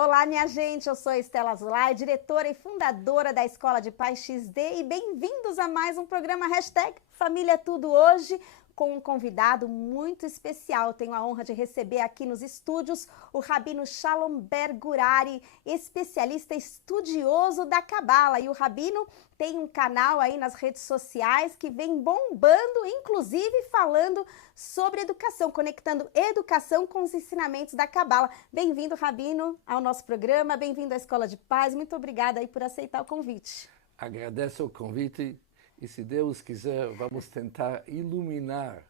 Olá, minha gente, eu sou a Estela Azulay, diretora e fundadora da Escola de Paz XD e bem-vindos a mais um programa Família é Tudo Hoje, com um convidado muito especial. Tenho a honra de receber aqui nos estúdios o Rabino Shalom Ber Gurary, especialista estudioso da Cabala. E o Rabino tem um canal aí nas redes sociais que vem bombando, inclusive falando sobre educação, conectando educação com os ensinamentos da Cabala. Bem-vindo, Rabino, ao nosso programa, bem-vindo à Escola de Paz. Muito obrigada aí por aceitar o convite. Agradeço o convite. E, se Deus quiser, vamos tentar iluminar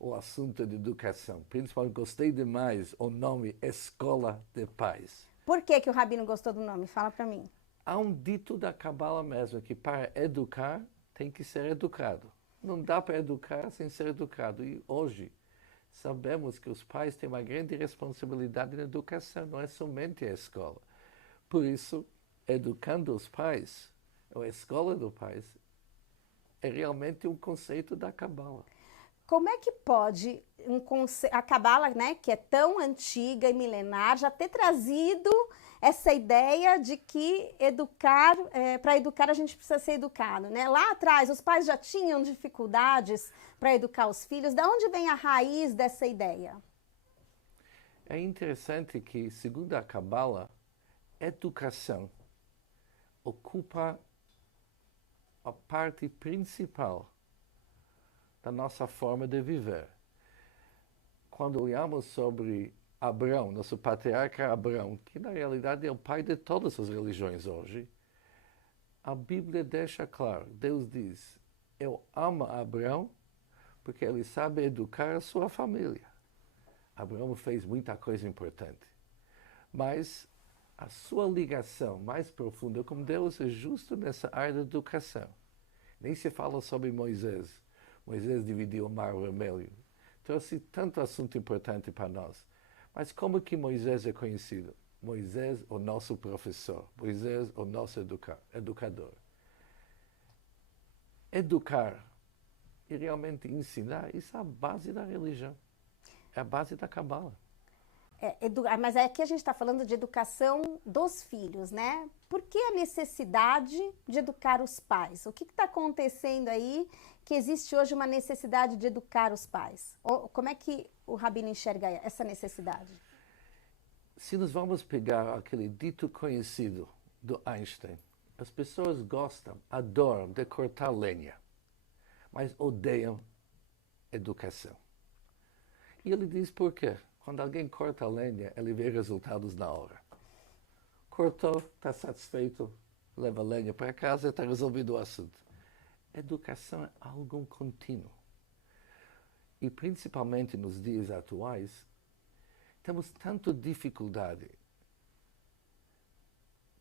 o assunto de educação. Principalmente, gostei demais o nome Escola de Paz. Por que o Rabino gostou do nome? Fala para mim. Há um dito da Cabala mesmo, que para educar tem que ser educado. Não dá para educar sem ser educado. E hoje sabemos que os pais têm uma grande responsabilidade na educação, não é somente a escola. Por isso, educando os pais, a Escola dos Pais, é realmente um conceito da Cabala. Como é que pode a Cabala, né, que é tão antiga e milenar, já ter trazido essa ideia de que para educar a gente precisa ser educado, né? Lá atrás os pais já tinham dificuldades para educar os filhos. Da onde vem a raiz dessa ideia? É interessante que, segundo a Cabala, educação ocupa a parte principal da nossa forma de viver. Quando olhamos sobre Abraão, nosso patriarca Abraão, que na realidade é o pai de todas as religiões hoje, a Bíblia deixa claro, Deus diz, eu amo Abraão porque ele sabe educar a sua família. Abraão fez muita coisa importante, mas a sua ligação mais profunda com Deus é justo nessa área da educação. Nem se fala sobre Moisés. Moisés dividiu o Mar Vermelho. Trouxe tanto assunto importante para nós. Mas como que Moisés é conhecido? Moisés, o nosso professor. Moisés, o nosso educador. Educar e realmente ensinar, isso é a base da religião. É a base da Cabala. Mas aqui a gente está falando de educação dos filhos, né? Por que a necessidade de educar os pais? O que está acontecendo aí que existe hoje uma necessidade de educar os pais? Como é que o Rabino enxerga essa necessidade? Se nós vamos pegar aquele dito conhecido do Einstein, as pessoas gostam, adoram de cortar lenha, mas odeiam educação. E ele diz por quê? Quando alguém corta a lenha, ele vê resultados na hora. Cortou, está satisfeito, leva a lenha para casa e está resolvido o assunto. Educação é algo contínuo. E principalmente nos dias atuais, temos tanta dificuldade.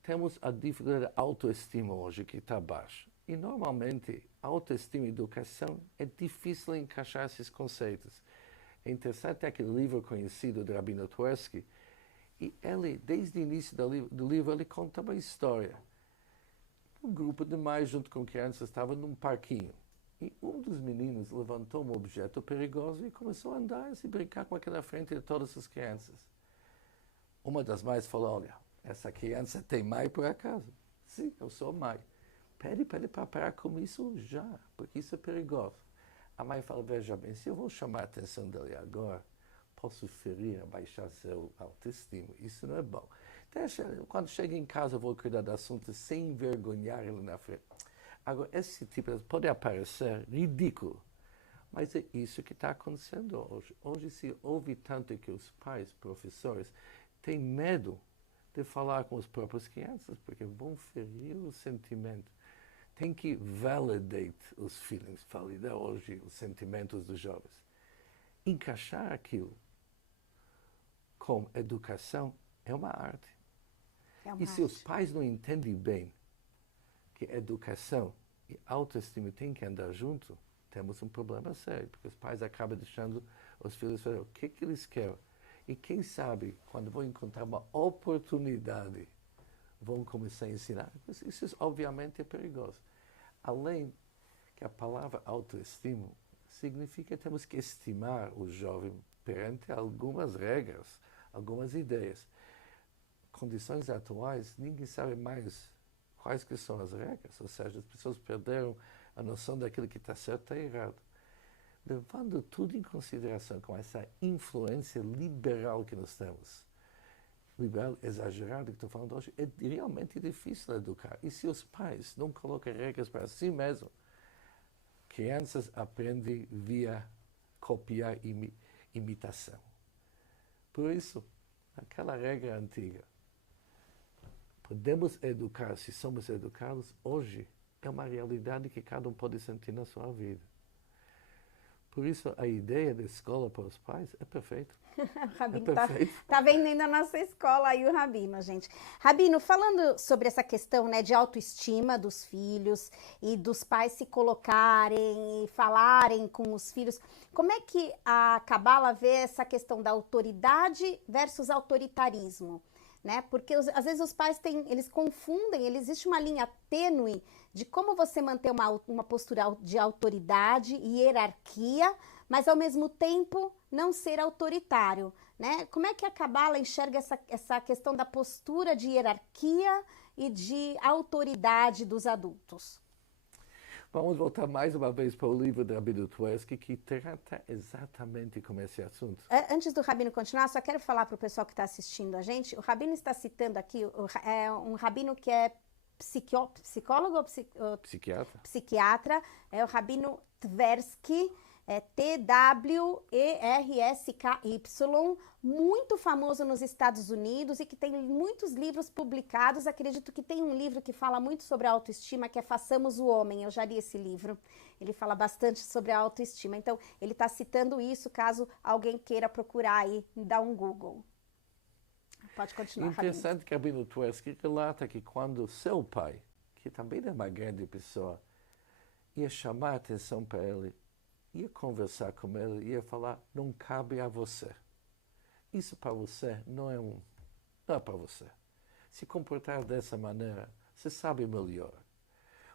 Temos a dificuldade da autoestima hoje, que está baixa. E normalmente, autoestima e educação é difícil encaixar esses conceitos. É interessante aquele livro conhecido de Rabino Twersky, e ele, desde o início do livro, ele conta uma história. Um grupo de mães, junto com crianças, estava num parquinho. E um dos meninos levantou um objeto perigoso e começou a andar e brincar com aquilo na frente de todas as crianças. Uma das mães falou, olha, essa criança tem mãe por acaso? Sim, eu sou mãe. Pede para ele parar com isso já, porque isso é perigoso. A mãe fala, veja bem, se eu vou chamar a atenção dele agora, posso ferir, abaixar seu autoestima. Isso não é bom. Quando chega em casa, eu vou cuidar do assunto sem envergonhar ele na frente. Agora, esse tipo de pode parecer ridículo, mas é isso que está acontecendo hoje. Hoje se ouve tanto que os pais, professores, têm medo de falar com as próprias crianças, porque vão ferir o sentimento. Tem que validate os feelings, validar hoje os sentimentos dos jovens. Encaixar aquilo com educação é uma arte. E se os pais não entendem bem que educação e autoestima têm que andar junto, temos um problema sério, porque os pais acabam deixando os filhos fazer o que eles querem. E quem sabe, quando vão encontrar uma oportunidade, vão começar a ensinar. Isso obviamente é perigoso. Além que a palavra autoestima significa que temos que estimar o jovem perante algumas regras, algumas ideias. condições atuais, ninguém sabe mais quais que são as regras, ou seja, as pessoas perderam a noção daquilo que está certo e errado. Levando tudo em consideração com essa influência liberal que nós temos, liberal exagerado que estou falando hoje, é realmente difícil educar. E se os pais não colocam regras para si mesmos, crianças aprendem via copiar e imitação. Por isso, aquela regra antiga, podemos educar se somos educados, hoje é uma realidade que cada um pode sentir na sua vida. Por isso, a ideia da escola para os pais é perfeita. O Rabino tá vendendo a nossa escola aí, o Rabino, gente. Rabino, falando sobre essa questão, né, de autoestima dos filhos e dos pais se colocarem e falarem com os filhos, como é que a Cabala vê essa questão da autoridade versus autoritarismo? Né? Porque às vezes os pais eles confundem, existe uma linha tênue de como você manter uma postura de autoridade e hierarquia, mas ao mesmo tempo não ser autoritário, né? Como é que a Cabala enxerga essa questão da postura de hierarquia e de autoridade dos adultos? Vamos voltar mais uma vez para o livro da Rabino Twersky, que trata exatamente como esse assunto. Antes do Rabino continuar, só quero falar para o pessoal que está assistindo a gente, o Rabino está citando aqui um Rabino que é psicólogo ou psiquiatra, é o Rabino Twersky, T-W-E-R-S-K-Y, muito famoso nos Estados Unidos e que tem muitos livros publicados. Acredito que tem um livro que fala muito sobre a autoestima, que é Façamos o Homem. Eu já li esse livro. Ele fala bastante sobre a autoestima. Então, ele está citando isso, caso alguém queira procurar aí, dar um Google. Pode continuar, Interessante que a Rabino Twersky relata que quando seu pai, que também é uma grande pessoa, ia chamar a atenção para ele, ia conversar com ele, ia falar, não cabe a você. Isso para você não é para você. Se comportar dessa maneira, você sabe melhor.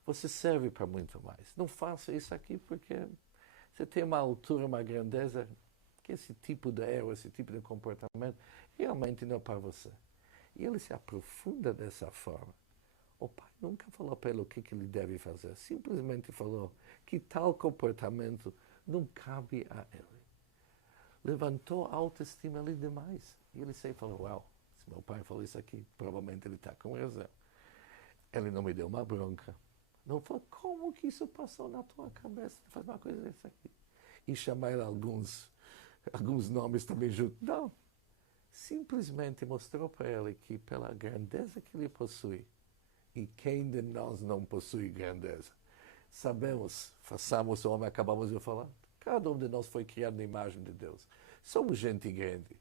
Você serve para muito mais. Não faça isso aqui porque você tem uma altura, uma grandeza, que esse tipo de erro, esse tipo de comportamento, realmente não é para você. E ele se aprofunda dessa forma. O pai nunca falou para ele o que ele deve fazer. Simplesmente falou que tal comportamento não cabe a ele. Levantou a autoestima ali demais. E ele sempre falou, uau, se meu pai falou isso aqui, provavelmente ele está com razão. Ele não me deu uma bronca. Não falou, como que isso passou na tua cabeça de fazer uma coisa dessa aqui? E chamar alguns nomes também junto. Não. Simplesmente mostrou para ele que pela grandeza que ele possui, e quem de nós não possui grandeza? Sabemos, façamos o homem, acabamos de falar. Cada um de nós foi criado na imagem de Deus. Somos gente grande.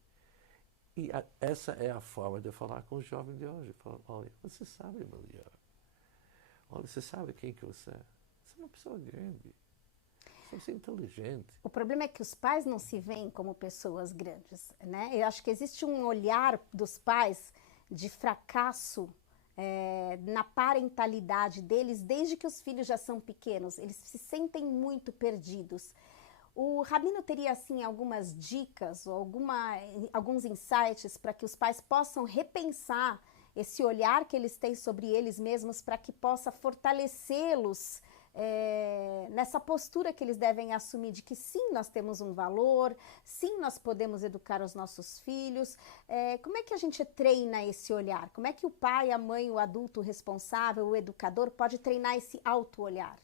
E essa é a forma de falar com os jovens de hoje. Falar, olha, você sabe melhor. Olha, você sabe quem que você é. Você é uma pessoa grande. Você é inteligente. O problema é que os pais não se veem como pessoas grandes, né? Eu acho que existe um olhar dos pais de fracasso na parentalidade deles, desde que os filhos já são pequenos. Eles se sentem muito perdidos. O Rabino teria, assim, algumas dicas ou alguns insights para que os pais possam repensar esse olhar que eles têm sobre eles mesmos, para que possa fortalecê-los nessa postura que eles devem assumir de que sim, nós temos um valor, sim, nós podemos educar os nossos filhos. Como é que a gente treina esse olhar? Como é que o pai, a mãe, o adulto responsável, o educador pode treinar esse auto-olhar?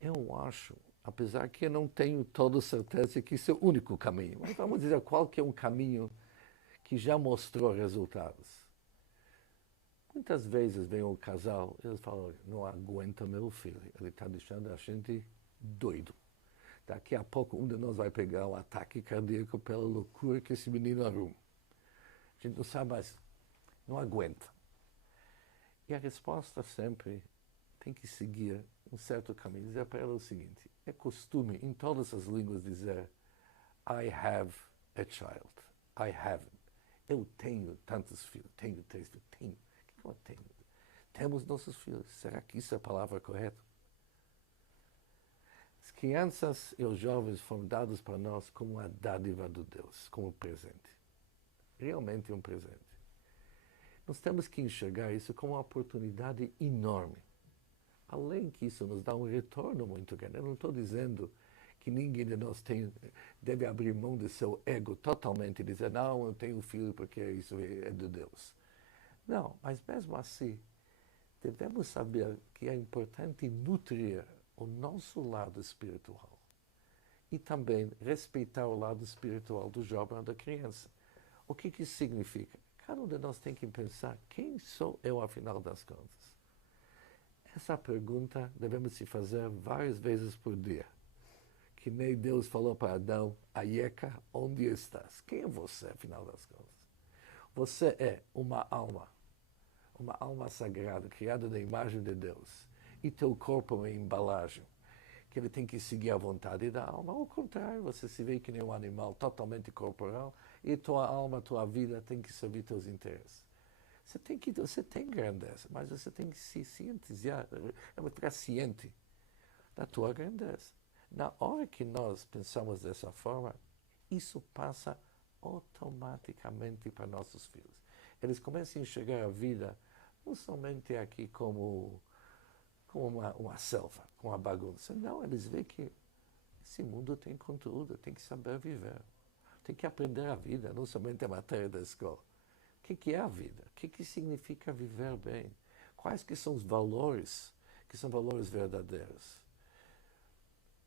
Eu acho, apesar que eu não tenho toda certeza que isso é o único caminho, mas vamos dizer qual que é um caminho que já mostrou resultados. Muitas vezes vem um casal, eles falam, não aguenta meu filho, ele está deixando a gente doido. Daqui a pouco um de nós vai pegar um ataque cardíaco pela loucura que esse menino arruma. A gente não sabe mais, não aguenta. E a resposta sempre tem que seguir um certo caminho. Dizer para ela o seguinte, é costume em todas as línguas dizer I have a child, I have. Eu tenho tantos filhos, tenho 3 filhos, tenho. Temos nossos filhos. Será que isso é a palavra correta? As crianças e os jovens foram dados para nós como uma dádiva de Deus, como um presente. Realmente um presente. Nós temos que enxergar isso como uma oportunidade enorme. Além que isso nos dá um retorno muito grande. Eu não estou dizendo que ninguém de nós deve abrir mão do seu ego totalmente e dizer, não, eu tenho filho porque isso é de Deus. Não, mas mesmo assim, devemos saber que é importante nutrir o nosso lado espiritual e também respeitar o lado espiritual do jovem ou da criança. O que isso significa? Cada um de nós tem que pensar, quem sou eu afinal das contas? Essa pergunta devemos se fazer várias vezes por dia. Que nem Deus falou para Adão, Aieca, onde estás? Quem é você afinal das contas? Você é uma alma sagrada, criada na imagem de Deus. E teu corpo é uma embalagem, que ele tem que seguir a vontade da alma. Ao contrário, você se vê que nem um animal totalmente corporal, e tua alma, tua vida tem que servir teus interesses. Você tem grandeza, mas você tem que se cientizar, ficar ciente da tua grandeza. Na hora que nós pensamos dessa forma, isso passa automaticamente para nossos filhos. Eles começam a enxergar a vida não somente aqui como uma selva, como uma bagunça. Não, eles veem que esse mundo tem conteúdo, tem que saber viver. Tem que aprender a vida, não somente a matéria da escola. O que é a vida? O que significa viver bem? Quais que são os valores, que são valores verdadeiros?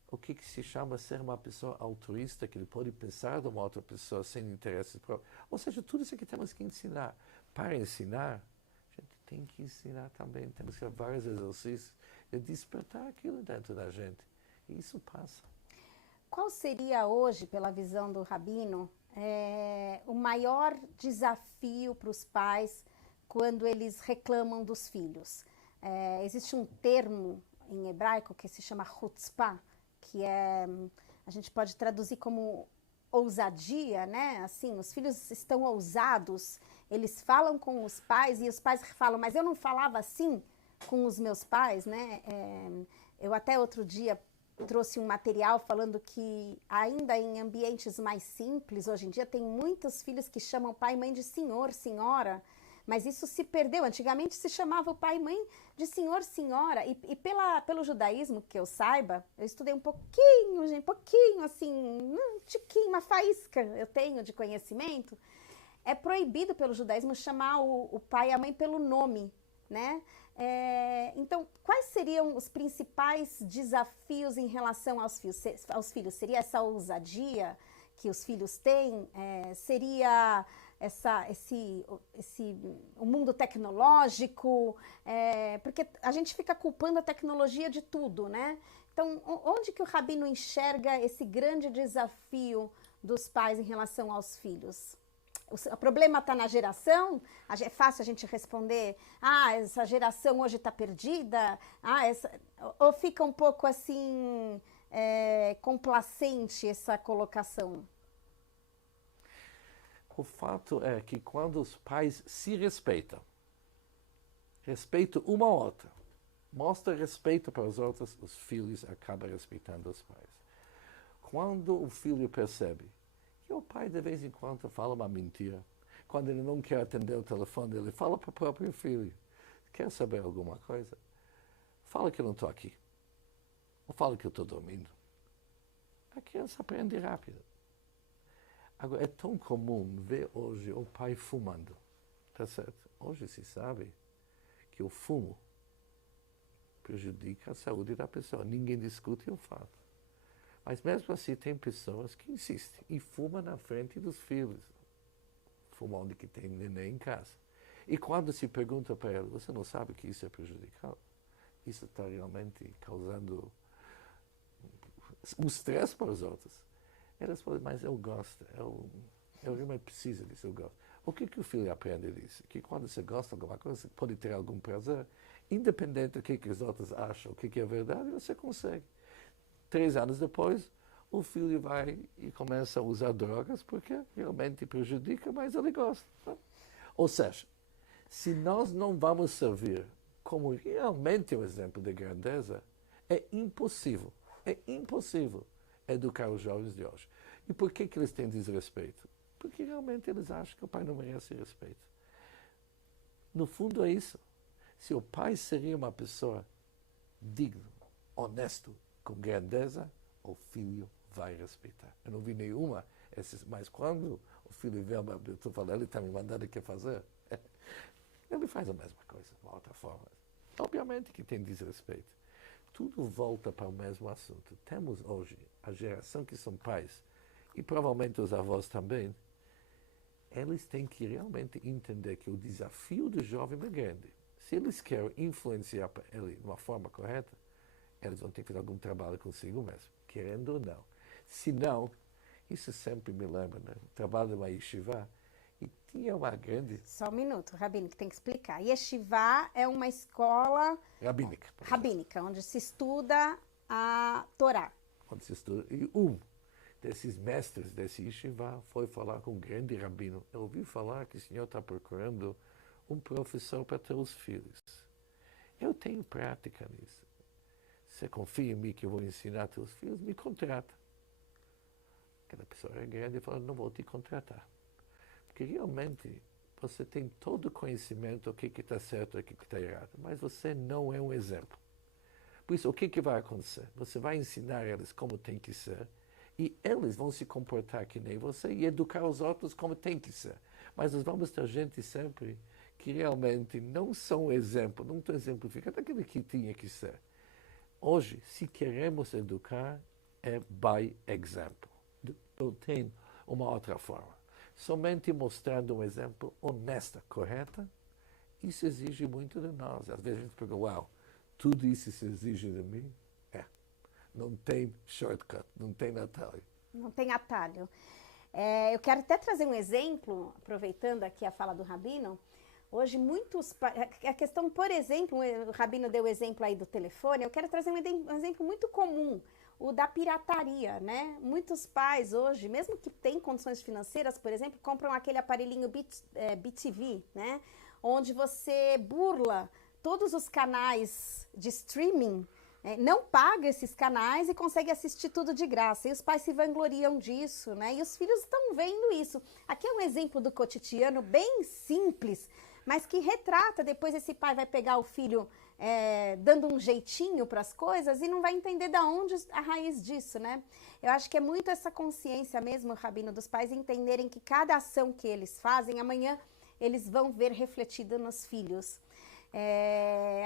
O que se chama ser uma pessoa altruísta, que ele pode pensar de uma outra pessoa sem interesse próprio. Ou seja, tudo isso que temos que ensinar. Para ensinar, a gente tem que ensinar também. Temos que fazer vários exercícios de despertar aquilo dentro da gente. E isso passa. Qual seria hoje, pela visão do Rabino, o maior desafio para os pais quando eles reclamam dos filhos? Existe um termo em hebraico que se chama chutzpah, que a gente pode traduzir como ousadia, né? Assim, os filhos estão ousados, eles falam com os pais e os pais falam, mas eu não falava assim com os meus pais, né? Eu até outro dia trouxe um material falando que ainda em ambientes mais simples, hoje em dia tem muitos filhos que chamam pai e mãe de senhor, senhora, mas isso se perdeu. Antigamente se chamava o pai e mãe de senhor, senhora, e pelo judaísmo, que eu saiba, eu estudei um pouquinho, gente, pouquinho, assim, um tiquinho, uma faísca eu tenho de conhecimento, é proibido pelo judaísmo chamar o pai e a mãe pelo nome, né? Então, quais seriam os principais desafios em relação aos filhos? Seria essa ousadia que os filhos têm? Seria o mundo tecnológico? Porque a gente fica culpando a tecnologia de tudo, né? Então, onde que o Rabino enxerga esse grande desafio dos pais em relação aos filhos? O problema está na geração? É fácil a gente responder, essa geração hoje está perdida? Ou fica um pouco assim, complacente essa colocação? O fato é que quando os pais se respeitam uma ou outra, mostra respeito para os outros, os filhos acabam respeitando os pais. Quando o filho percebe que o pai de vez em quando fala uma mentira, quando ele não quer atender o telefone, ele fala para o próprio filho, quer saber alguma coisa? Fala que eu não estou aqui. Ou fala que eu estou dormindo. A criança aprende rápido. Agora, é tão comum ver hoje o pai fumando. Tá certo? Hoje se sabe que o fumo prejudica a saúde da pessoa. Ninguém discute o fato. Mas mesmo assim tem pessoas que insistem e fumam na frente dos filhos. Fumam onde que tem neném em casa. E quando se pergunta para ela, você não sabe que isso é prejudicial? Isso está realmente causando um stress para os outros. Elas falam, mas eu gosto, eu realmente preciso disso, eu gosto. O que o filho aprende disso? Que quando você gosta de alguma coisa, você pode ter algum prazer, independente do que os outros acham, o que é verdade, você consegue. 3 anos depois, o filho vai e começa a usar drogas porque realmente prejudica, mas ele gosta. Tá? Ou seja, se nós não vamos servir como realmente um exemplo de grandeza, é impossível educar os jovens de hoje. E por que eles têm desrespeito? Porque realmente eles acham que o pai não merece respeito. No fundo é isso. Se o pai seria uma pessoa digna, honesto, com grandeza, o filho vai respeitar. Eu não vi nenhuma, mas quando o filho vê, eu estou falando, ele está me mandando o que fazer, ele faz a mesma coisa, de uma outra forma. Obviamente que tem desrespeito. Tudo volta para o mesmo assunto. Temos hoje a geração que são pais, e provavelmente os avós também, eles têm que realmente entender que o desafio do jovem é grande. Se eles querem influenciar ele de uma forma correta, eles vão ter que fazer algum trabalho consigo mesmo, querendo ou não. Se não, isso sempre me lembra, né? O trabalho de uma yeshiva, e tinha uma grande... Só um minuto, Rabino, que tem que explicar. Yeshiva é uma escola rabínica, onde se estuda a Torá. Onde se estuda, e desses mestres desse yeshiva foi falar com um grande rabino. Eu ouvi falar que o senhor está procurando um professor para ter os filhos. Eu tenho prática nisso. Você confia em mim que eu vou ensinar teus filhos? Me contrata. Aquela pessoa é grande e fala, não vou te contratar. Porque realmente você tem todo o conhecimento, o que está certo e o que está errado, mas você não é um exemplo. Por isso, o que vai acontecer? Você vai ensinar eles como tem que ser, e eles vão se comportar que nem você e educar os outros como tem que ser. Mas nós vamos ter gente sempre que realmente não são exemplo, não estão exemplificando daquilo que tinha que ser. Hoje, se queremos educar, é by example. Não tem uma outra forma. Somente mostrando um exemplo honesto, correto, isso exige muito de nós. Às vezes a gente pergunta, uau, tudo isso se exige de mim? Não tem shortcut, não tem atalho. Não tem atalho. Eu quero até trazer um exemplo, aproveitando aqui a fala do Rabino. Hoje muitos... A questão, por exemplo, o Rabino deu o exemplo aí do telefone, eu quero trazer um exemplo muito comum, o da pirataria, né? Muitos pais hoje, mesmo que têm condições financeiras, por exemplo, compram aquele aparelhinho BTV, né? Onde você burla todos os canais de streaming, não paga esses canais e consegue assistir tudo de graça. E os pais se vangloriam disso, né? E os filhos estão vendo isso. Aqui é um exemplo do cotidiano bem simples, mas que retrata, depois esse pai vai pegar o filho dando um jeitinho para as coisas e não vai entender de onde a raiz disso, né? Eu acho que é muito essa consciência mesmo, Rabino, dos pais entenderem que cada ação que eles fazem, amanhã eles vão ver refletido nos filhos.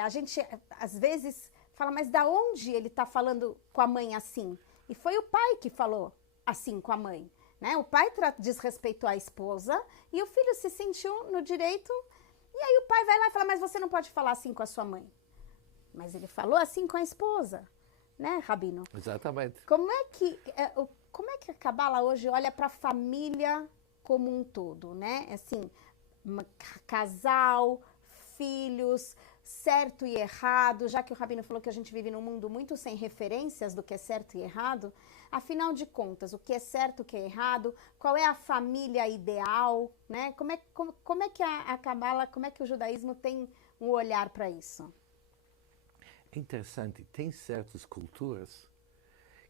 A gente, às vezes, fala, mas da onde ele está falando com a mãe assim? E foi o pai que falou assim com a mãe, né? O pai desrespeitou a esposa e o filho se sentiu no direito. E aí o pai vai lá e fala, mas você não pode falar assim com a sua mãe. Mas ele falou assim com a esposa, né, Rabino? Exatamente. Como é que a Cabala hoje olha para a família como um todo, né? Assim, casal, filhos, certo e errado, já que o Rabino falou que a gente vive num mundo muito sem referências do que é certo e errado, afinal de contas, o que é certo, o que é errado, qual é a família ideal, né? Como é que a Cabala, como é que o judaísmo tem um olhar para isso? É interessante, tem certas culturas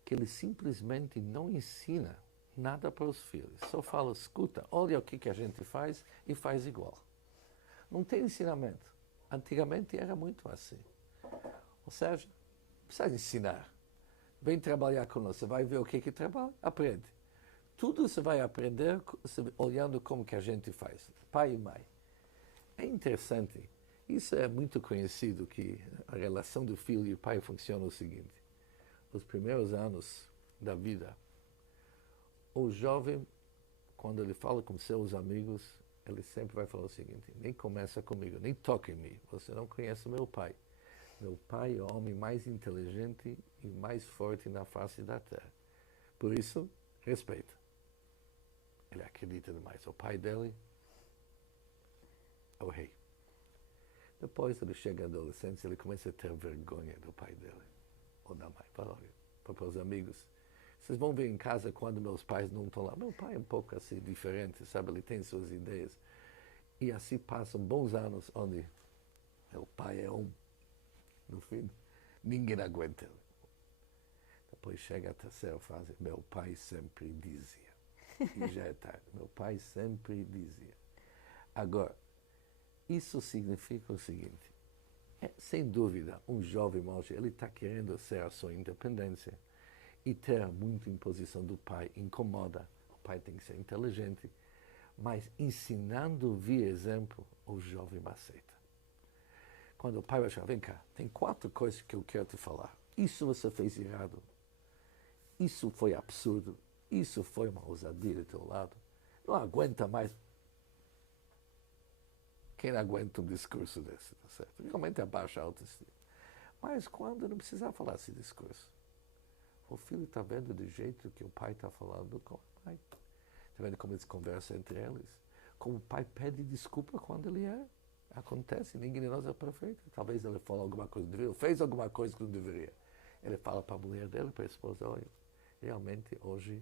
que eles simplesmente não ensinam nada para os filhos. Só fala, escuta, olha o que a gente faz e faz igual. Não tem ensinamento. Antigamente era muito assim. Ou seja, precisa ensinar. Vem trabalhar conosco, você vai ver o que trabalha, aprende. Tudo você vai aprender olhando como que a gente faz, pai e mãe. É interessante, isso é muito conhecido, que a relação do filho e pai funciona o seguinte. Os primeiros anos da vida, o jovem, quando ele fala com seus amigos, ele sempre vai falar o seguinte, nem começa comigo, nem toca em mim, você não conhece meu pai. Meu pai é o homem mais inteligente e mais forte na face da terra. Por isso, respeita. Ele acredita demais. O pai dele é o rei. Depois ele chega à adolescência, ele começa a ter vergonha do pai dele. Ou da mãe. Fala, olha, para os amigos, vocês vão ver em casa quando meus pais não estão lá. Meu pai é um pouco assim, diferente, sabe? Ele tem suas ideias. E assim passam bons anos onde meu pai é no fim, ninguém aguenta ele. Depois chega a terceira fase, meu pai sempre dizia. E já é tarde. Meu pai sempre dizia. Agora, Isso significa o seguinte, sem dúvida, um jovem hoje, ele está querendo ser a sua independência e ter muita imposição do pai incomoda. O pai tem que ser inteligente, mas ensinando via exemplo, o jovem aceita. Quando o pai vai chegar, vem cá, tem 4 coisas que eu quero te falar. Isso você fez errado. Isso foi absurdo. Isso foi uma ousadia do teu lado. Não aguenta mais. Quem aguenta um discurso desse, tá certo? Realmente abaixa a autoestima. Mas quando não precisa falar esse discurso, o filho está vendo do jeito que o pai está falando com o pai. Está vendo como eles conversam entre eles? Como o pai pede desculpa quando ele erra. Acontece, ninguém de nós é perfeito. Talvez ele fale alguma coisa que não deveria, fez alguma coisa que não deveria. Ele fala para a mulher dele, para a esposa, olha, realmente hoje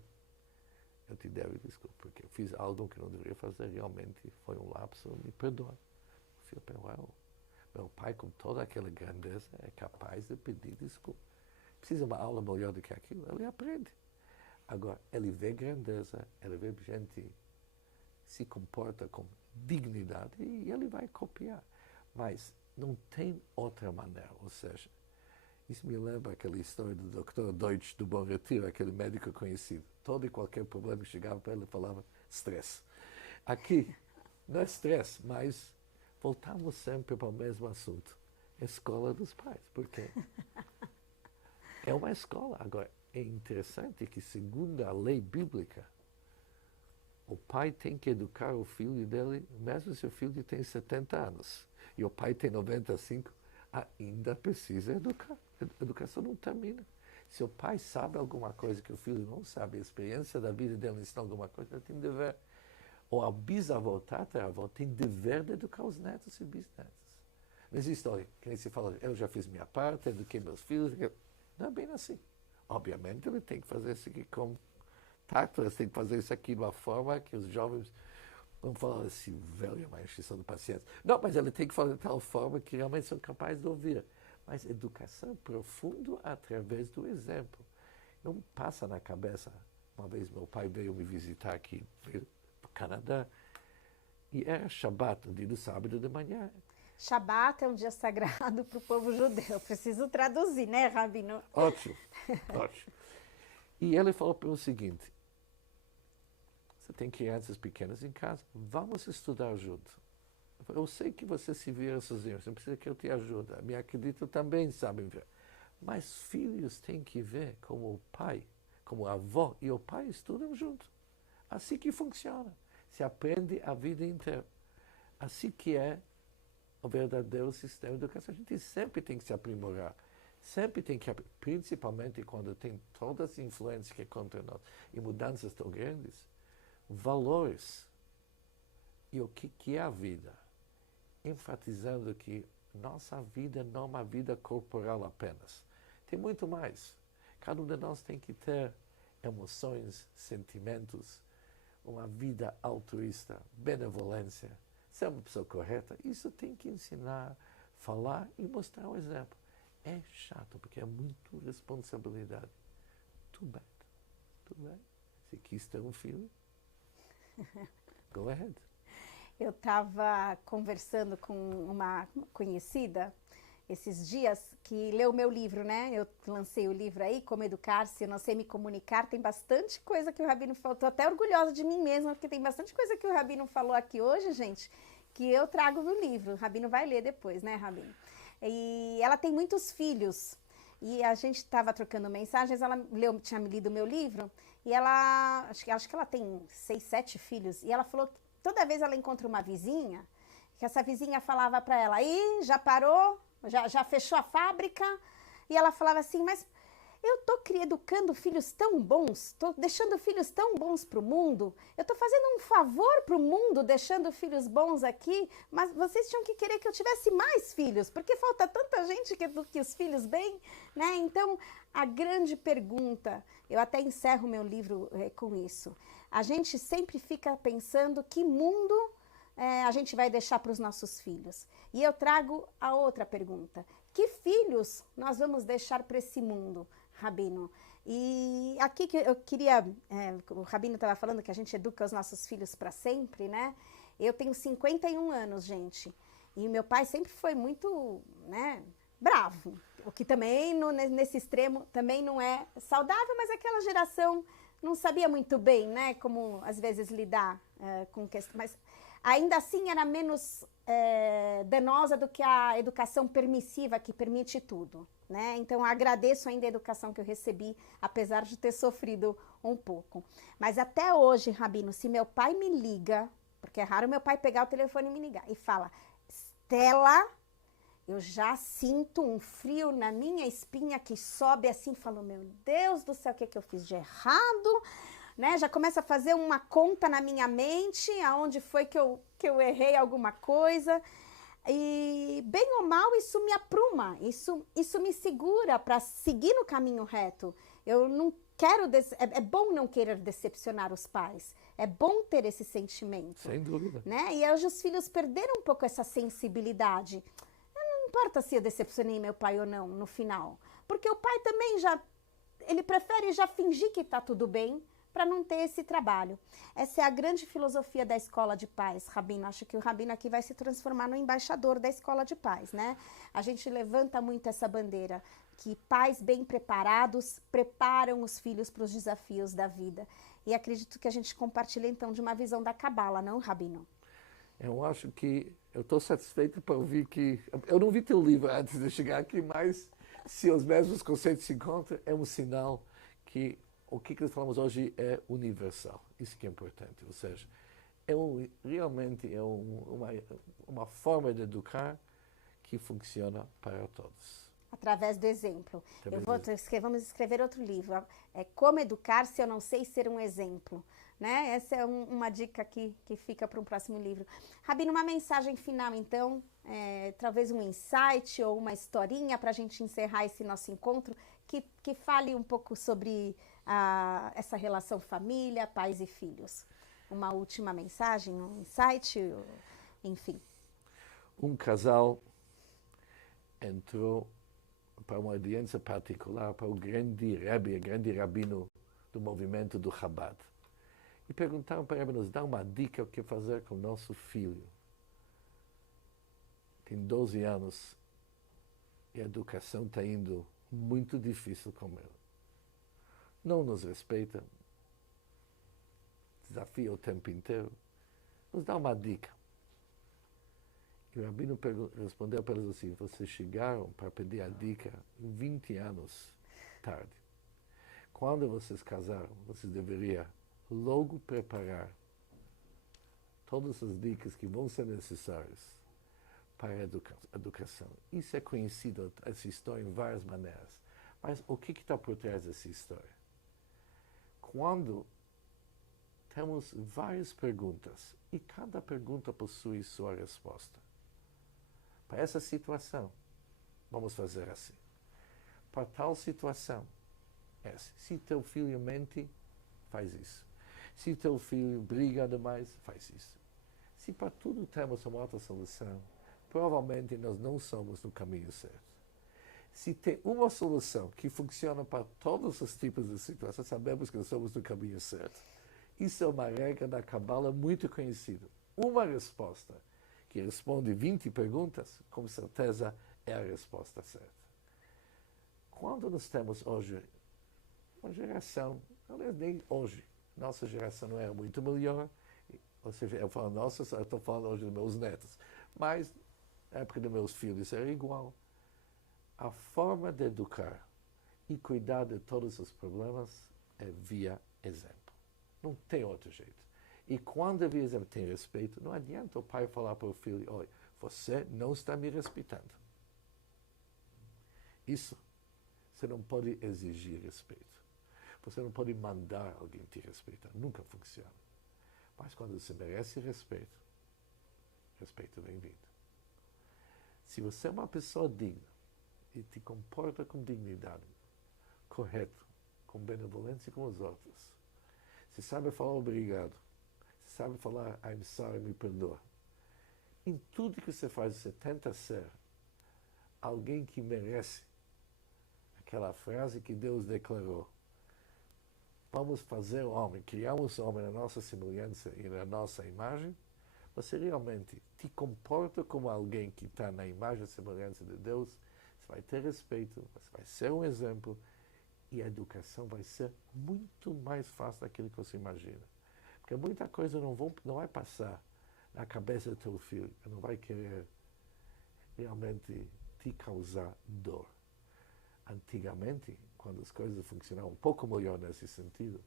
eu te devo desculpa, porque eu fiz algo que não deveria fazer, realmente foi um lapso, me perdoa. O filho pensou, meu pai com toda aquela grandeza é capaz de pedir desculpa. Precisa uma aula melhor do que aquilo, ele aprende. Agora, ele vê grandeza, ele vê gente se comporta com dignidade e ele vai copiar. Mas não tem outra maneira, ou seja, isso me lembra aquela história do Dr. Deutsch do Bom Retiro, aquele médico conhecido. Todo e qualquer problema que chegava para ele, falava stress. Aqui, não é stress, mas voltamos sempre para o mesmo assunto. Escola dos pais, porque é uma escola. Agora, é interessante que, segundo a lei bíblica, o pai tem que educar o filho dele, mesmo se o filho tem 70 anos. E o pai tem 95, ainda precisa educar. A educação não termina. Se o pai sabe alguma coisa que o filho não sabe, a experiência da vida dele ensina alguma coisa, ele tem dever. Ou a bisavó, tataravó, tem dever de educar os netos e bisnetos. Não existe, olha, que nem se fala, eu já fiz minha parte, eduquei meus filhos. Não é bem assim. Obviamente, ele tem que fazer isso aqui com tato, ele tem que fazer isso aqui de uma forma que os jovens vão falar assim, velho, é uma exceção de paciência. Não, mas ele tem que fazer de tal forma que realmente são capazes de ouvir. Mas educação profunda através do exemplo. Não passa na cabeça. Uma vez meu pai veio me visitar aqui no Canadá e era Shabat, um dia do sábado de manhã. Shabat é um dia sagrado para o povo judeu. Preciso traduzir, né, Rabino? Ótimo, ótimo. E ele falou para mim o seguinte, você tem crianças pequenas em casa, vamos estudar junto. Eu sei que você se vira sozinho, você não precisa que eu te ajude. Me acredito também sabem ver. Mas filhos têm que ver como o pai, como a avó e o pai estudam junto. Assim que funciona. Se aprende a vida inteira. Assim que é o verdadeiro sistema de educação. A gente sempre tem que se aprimorar. Sempre tem que, principalmente quando tem todas as influências que é contra nós e mudanças tão grandes, valores e o que é a vida. Enfatizando que nossa vida não é uma vida corporal apenas. Tem muito mais. Cada um de nós tem que ter emoções, sentimentos, uma vida altruísta, benevolência, ser uma pessoa correta. Isso tem que ensinar, falar e mostrar o exemplo. É chato, porque é muito responsabilidade. Too bad. Se quis ter um filho, go ahead. Eu estava conversando com uma conhecida esses dias que leu meu livro, né? Eu lancei o livro aí, Como Educar-se, Eu Não Sei Me Comunicar. Tem bastante coisa que o Rabino falou. Estou até orgulhosa de mim mesma, porque tem bastante coisa que o Rabino falou aqui hoje, gente, que eu trago no livro. O Rabino vai ler depois, né, Rabino? E ela tem muitos filhos. E a gente estava trocando mensagens, ela tinha lido o meu livro, e ela, acho que ela tem 6, 7 filhos, e ela falou que toda vez ela encontra uma vizinha, que essa vizinha falava para ela, aí já parou, já fechou a fábrica, e ela falava assim, mas eu estou educando filhos tão bons, estou deixando filhos tão bons para o mundo, eu estou fazendo um favor para o mundo deixando filhos bons aqui, mas vocês tinham que querer que eu tivesse mais filhos, porque falta tanta gente que os filhos bem, né? Então, a grande pergunta, eu até encerro meu livro com isso, a gente sempre fica pensando que mundo a gente vai deixar para os nossos filhos. E eu trago a outra pergunta, que filhos nós vamos deixar para esse mundo? Rabino, e aqui que eu queria, o Rabino estava falando que a gente educa os nossos filhos para sempre, né? Eu tenho 51 anos, gente, E meu pai sempre foi muito, né, bravo, o que também, nesse extremo, também não é saudável, mas aquela geração não sabia muito bem, né, como às vezes lidar com questões, mas ainda assim era menos danosa do que a educação permissiva, que permite tudo, né? Então, agradeço ainda a educação que eu recebi, apesar de ter sofrido um pouco. Mas até hoje, Rabino, se meu pai me liga, porque é raro meu pai pegar o telefone e me ligar, e fala, Stella, eu já sinto um frio na minha espinha que sobe assim, falo, meu Deus do céu, o que é que eu fiz de errado? Né? Já começa a fazer uma conta na minha mente, aonde foi que eu errei alguma coisa. E bem ou mal, isso me apruma, isso me segura para seguir no caminho reto. Eu não quero, é bom não querer decepcionar os pais, é bom ter esse sentimento. Sem dúvida. Né? E hoje os filhos perderam um pouco essa sensibilidade. Não importa se eu decepcionei meu pai ou não, no final. Porque o pai também ele prefere já fingir que está tudo bem, para não ter esse trabalho. Essa é a grande filosofia da escola de paz, Rabino. Acho que o Rabino aqui vai se transformar no embaixador da escola de paz, né? A gente levanta muito essa bandeira, que pais bem preparados preparam os filhos para os desafios da vida. E acredito que a gente compartilha, então, de uma visão da Cabala, não, Rabino? Eu acho que eu estou satisfeito para ouvir que... Eu não vi teu livro antes de chegar aqui, mas se os mesmos conceitos se encontram, é um sinal que o que nós falamos hoje é universal. Isso que é importante. Ou seja, realmente é uma forma de educar que funciona para todos. Através do exemplo. Vamos escrever outro livro. É Como Educar Se Eu Não Sei Ser um Exemplo. Né? Essa é uma dica que fica para um próximo livro. Rabino, uma mensagem final, então, talvez um insight ou uma historinha para a gente encerrar esse nosso encontro, que fale um pouco sobre essa relação família, pais e filhos. Uma última mensagem, um insight, enfim. Um casal entrou para uma audiência particular para o grande rabino do movimento do Chabad. E perguntaram para ele, nos dá uma dica o que fazer com o nosso filho. Tem 12 anos e a educação está indo muito difícil com ele. Não nos respeita, desafia o tempo inteiro. Nos dá uma dica. E o rabino respondeu para eles assim, vocês chegaram para pedir a dica 20 anos tarde. Quando vocês casaram, vocês deveriam logo preparar todas as dicas que vão ser necessárias para a educação. Isso é conhecido, essa história, em várias maneiras. Mas o que está por trás dessa história? Quando temos várias perguntas e cada pergunta possui sua resposta. Para essa situação, vamos fazer assim. Para tal situação, se teu filho mente, faz isso. Se teu filho briga demais, faz isso. Se para tudo temos uma outra solução, provavelmente nós não somos no caminho certo. Se tem uma solução que funciona para todos os tipos de situações, sabemos que nós somos no caminho certo. Isso é uma regra da Cabala muito conhecida. Uma resposta que responde 20 perguntas, com certeza é a resposta certa. Quando nós temos hoje uma geração, aliás, nem hoje, nossa geração não era muito melhor, ou seja, eu falo nossa, eu estou falando hoje dos meus netos, mas na época dos meus filhos era igual. A forma de educar e cuidar de todos os problemas é via exemplo. Não tem outro jeito. E quando via exemplo tem respeito, não adianta o pai falar para o filho, olha, você não está me respeitando. Isso, você não pode exigir respeito. Você não pode mandar alguém te respeitar. Nunca funciona. Mas quando você merece respeito, respeito bem-vindo. Se você é uma pessoa digna e te comporta com dignidade, correto, com benevolência com os outros, você sabe falar obrigado, você sabe falar I'm sorry, me perdoa. Em tudo que você faz, você tenta ser alguém que merece aquela frase que Deus declarou. Vamos fazer o homem, criamos o homem na nossa semelhança e na nossa imagem, você realmente te comporta como alguém que está na imagem e semelhança de Deus, você vai ter respeito, você vai ser um exemplo e a educação vai ser muito mais fácil daquilo que você imagina. Porque muita coisa não vai passar na cabeça do teu filho, não vai querer realmente te causar dor. Antigamente, quando as coisas funcionavam um pouco melhor nesse sentido,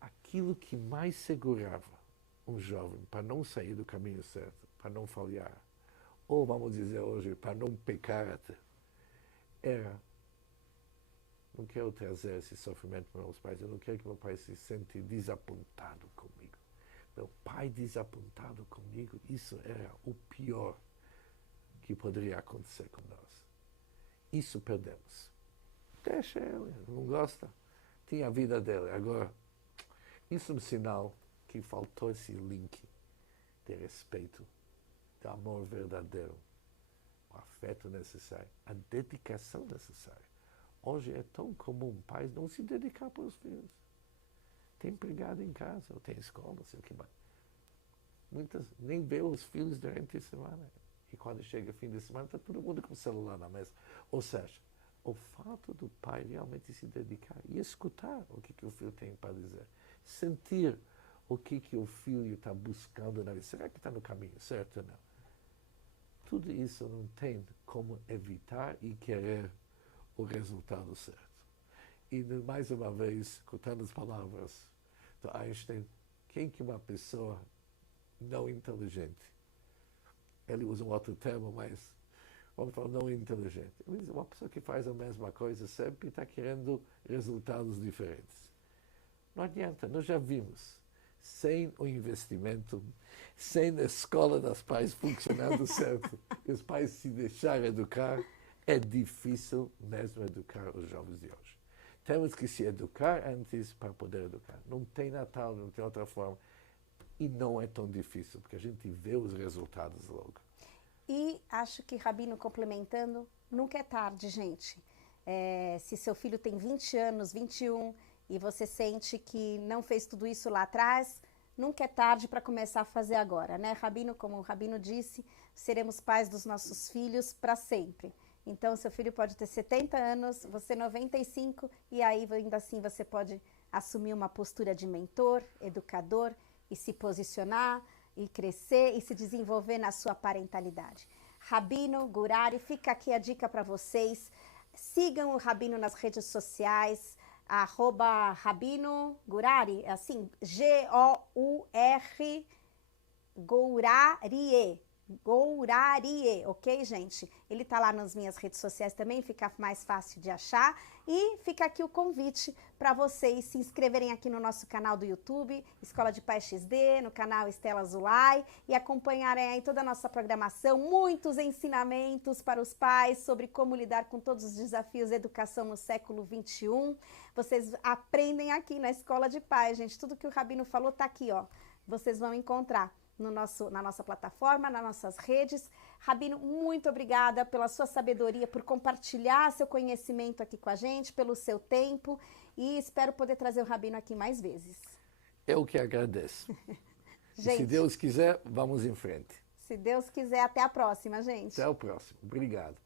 aquilo que mais segurava um jovem para não sair do caminho certo, para não falhar, ou vamos dizer hoje, para não pecar até, era: não quero trazer esse sofrimento para meus pais, eu não quero que meu pai se sente desapontado comigo. Meu pai desapontado comigo, isso era o pior que poderia acontecer com nós. Isso perdemos. Deixa ele, não gosta, tinha a vida dele. Agora, isso é um sinal que faltou esse link de respeito, de amor verdadeiro, o afeto necessário, a dedicação necessária. Hoje é tão comum pais não se dedicar para os filhos. Tem empregado em casa, ou tem escola, não sei o que mais. Muitas nem vê os filhos durante a semana. E quando chega o fim de semana, está todo mundo com o celular na mesa. Ou seja, o fato do pai realmente se dedicar e escutar o que o filho tem para dizer. Sentir o que o filho está buscando na vida. Será que está no caminho certo ou não? Tudo isso não tem como evitar e querer o resultado certo. E, mais uma vez, escutando as palavras do Einstein, quem que é uma pessoa não inteligente? Ele usa um outro termo, mas vamos falar não inteligente. Ele diz: uma pessoa que faz a mesma coisa sempre está querendo resultados diferentes. Não adianta, nós já vimos. Sem o investimento, sem a escola das pais funcionando certo, e os pais se deixarem educar, é difícil mesmo educar os jovens de hoje. Temos que se educar antes para poder educar. Não tem Natal, não tem outra forma. E não é tão difícil, porque a gente vê os resultados logo. E acho que, Rabino, complementando, nunca é tarde, gente. Se seu filho tem 20 anos, 21, e você sente que não fez tudo isso lá atrás, nunca é tarde para começar a fazer agora, né, Rabino? Como o Rabino disse, seremos pais dos nossos filhos para sempre. Então, seu filho pode ter 70 anos, você 95, e aí ainda assim você pode assumir uma postura de mentor, educador, e se posicionar, e crescer, e se desenvolver na sua parentalidade. Rabino Gurary, fica aqui a dica para vocês. Sigam o Rabino nas redes sociais, @Rabino Gurary, assim, G-O-U-R Gourarie. Gourarie, ok, gente? Ele tá lá nas minhas redes sociais também, fica mais fácil de achar. E fica aqui o convite para vocês se inscreverem aqui no nosso canal do YouTube, Escola de Pai XD, no canal Estela Zulay, e acompanharem aí toda a nossa programação, muitos ensinamentos para os pais sobre como lidar com todos os desafios da educação no século XXI. Vocês aprendem aqui na Escola de Pai, gente. Tudo que o Rabino falou tá aqui, ó. Vocês vão encontrar na nossa plataforma, nas nossas redes. Rabino, muito obrigada pela sua sabedoria, por compartilhar seu conhecimento aqui com a gente, pelo seu tempo, e espero poder trazer o Rabino aqui mais vezes. Eu que agradeço. Gente, se Deus quiser, vamos em frente. Se Deus quiser, até a próxima, gente. Até o próximo. Obrigado.